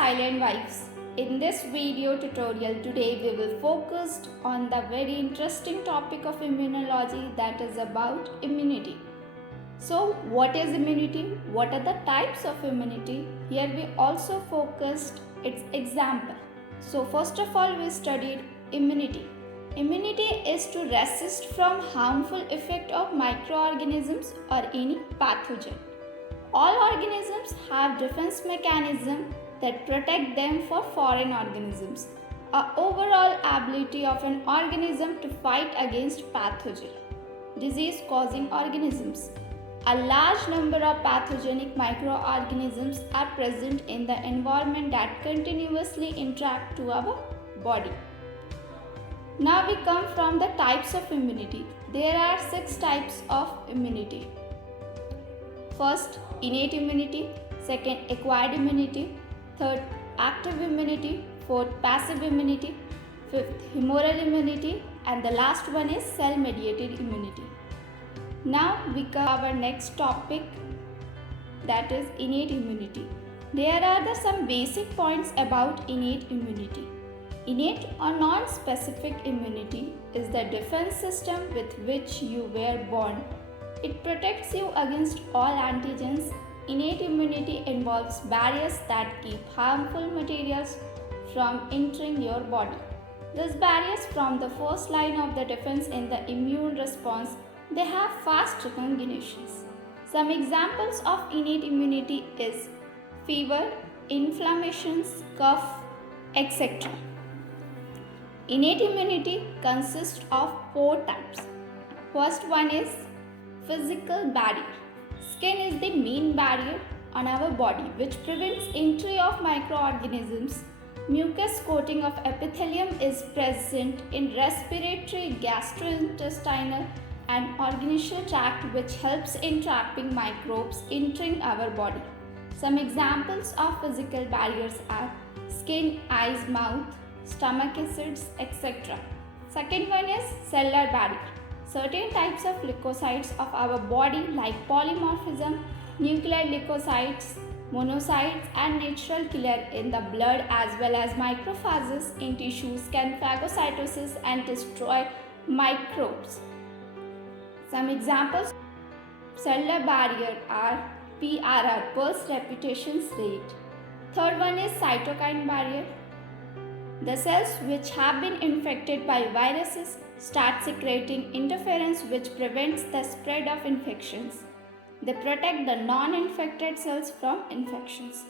silent wives. In this video tutorial today we will focus on the very interesting topic of immunology, that is about immunity. So what is immunity? What are the types of immunity? Here we also focused its example. So first of all we studied immunity. Immunity is to resist from harmful effect of microorganisms or any pathogen. All organisms have defense mechanisms that protect them for foreign organisms. An overall ability of an organism to fight against pathogen, disease-causing organisms. A large number of pathogenic microorganisms are present in the environment that continuously interact to our body. Now we come from the types of immunity. There are 6 types of immunity. First, innate immunity. Second, acquired immunity. Third, active immunity. Fourth, passive immunity. Fifth, humoral immunity. And the last one is cell-mediated immunity. Now we come to our next topic, that is innate immunity. There are some basic points about innate immunity. Innate or non-specific immunity is the defense system with which you were born. It protects you against all antigens. Innate immunity involves barriers that keep harmful materials from entering your body. These barriers form the first line of the defense in the immune response. They have fast recognitions. Some examples of innate immunity is fever, inflammations, cough, etc. Innate immunity consists of 4 types. First one is physical barrier. Skin is the main barrier on our body which prevents entry of microorganisms. Mucous coating of epithelium is present in respiratory, gastrointestinal and organical tract which helps in trapping microbes entering our body. Some examples of physical barriers are skin, eyes, mouth, stomach acids, etc. Second one is cellular barrier. Certain types of leukocytes of our body like polymorphism, nuclear leukocytes, monocytes and natural killer in the blood as well as macrophages in tissues can phagocytosis and destroy microbes. Some examples of cellular barrier are PRR, pulse repetition rate. Third one is cytokine barrier. The cells which have been infected by viruses start secreting interference which prevents the spread of infections. They protect the non-infected cells from infections.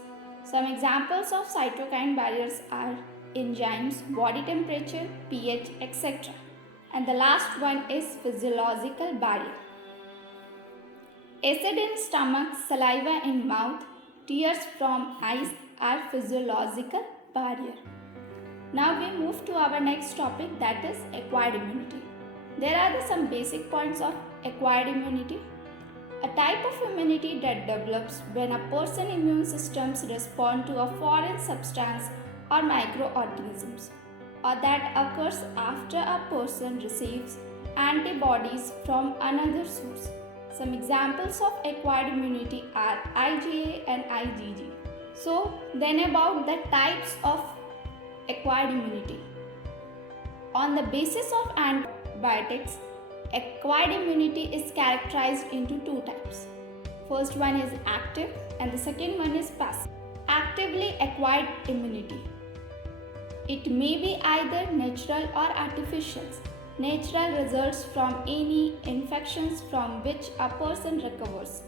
Some examples of cytokine barriers are enzymes, body temperature, pH, etc. And the last one is physiological barrier. Acid in stomach, saliva in mouth, tears from eyes are physiological barrier. Now we move to our next topic, that is acquired immunity. There are some basic points of acquired immunity. A type of immunity that develops when a person's immune systems respond to a foreign substance or microorganisms, or that occurs after a person receives antibodies from another source. Some examples of acquired immunity are IgA and IgG. So then about the types of acquired immunity. On the basis of antibiotics, acquired immunity is characterized into 2 types. First one is active and the second one is passive. Actively acquired immunity. It may be either natural or artificial. Natural results from any infections from which a person recovers.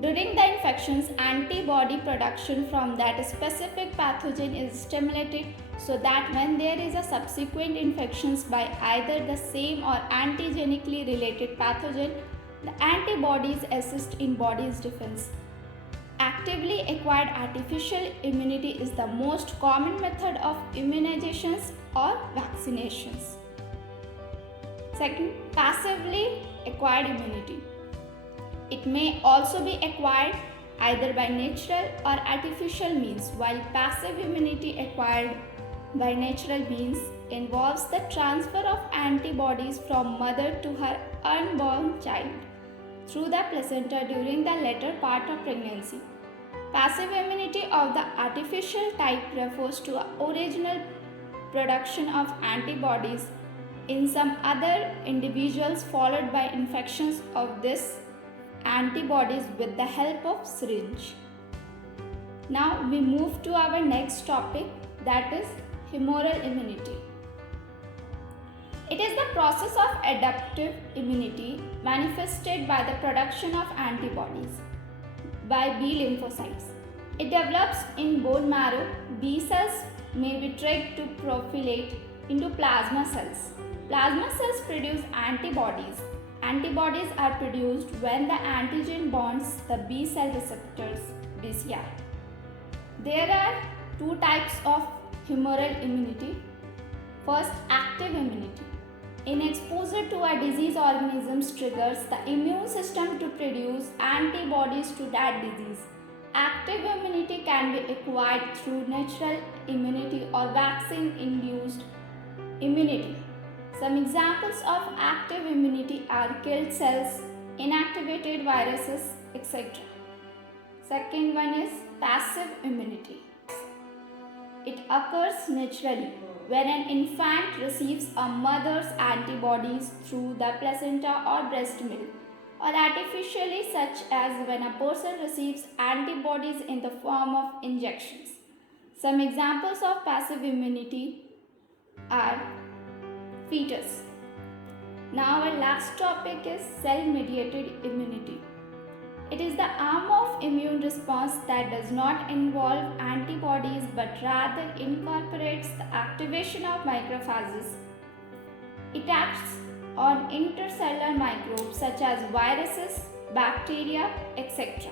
During the infections, antibody production from that specific pathogen is stimulated so that when there is a subsequent infections by either the same or antigenically related pathogen, the antibodies assist in body's defense. Actively acquired artificial immunity is the most common method of immunizations or vaccinations. Second, passively acquired immunity. It may also be acquired either by natural or artificial means, while passive immunity acquired by natural means involves the transfer of antibodies from mother to her unborn child through the placenta during the later part of pregnancy. Passive immunity of the artificial type refers to original production of antibodies in some other individuals followed by infections of these antibodies with the help of syringe. Now we move to our next topic, that is humoral immunity. It is the process of adaptive immunity manifested by the production of antibodies by B lymphocytes. It develops in bone marrow. B cells may be tricked to proliferate into plasma cells. Plasma cells produce antibodies. Antibodies are produced when the antigen bonds the B cell receptors, BCR. There are two types of humoral immunity. First, active immunity. In exposure to a disease, organism triggers the immune system to produce antibodies to that disease. Active immunity can be acquired through natural immunity or vaccine-induced immunity. Some examples of active immunity are killed cells, inactivated viruses, etc. Second one is passive immunity. It occurs naturally when an infant receives a mother's antibodies through the placenta or breast milk, or artificially, such as when a person receives antibodies in the form of injections. Some examples of passive immunity are fetus. Now our last topic is cell-mediated immunity. It is the arm of immune response that does not involve antibodies but rather incorporates the activation of macrophages. It acts on intercellular microbes such as viruses, bacteria, etc.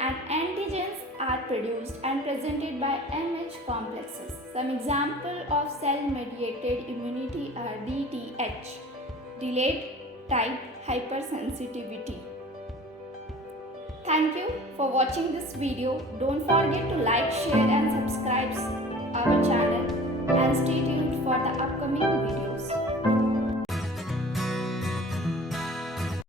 And antigens are produced and presented by MH complexes. Some examples of cell-mediated immunity are DTH, delayed type hypersensitivity. Thank you for watching this video. Don't forget to like, share and subscribe our channel and stay tuned for the upcoming videos.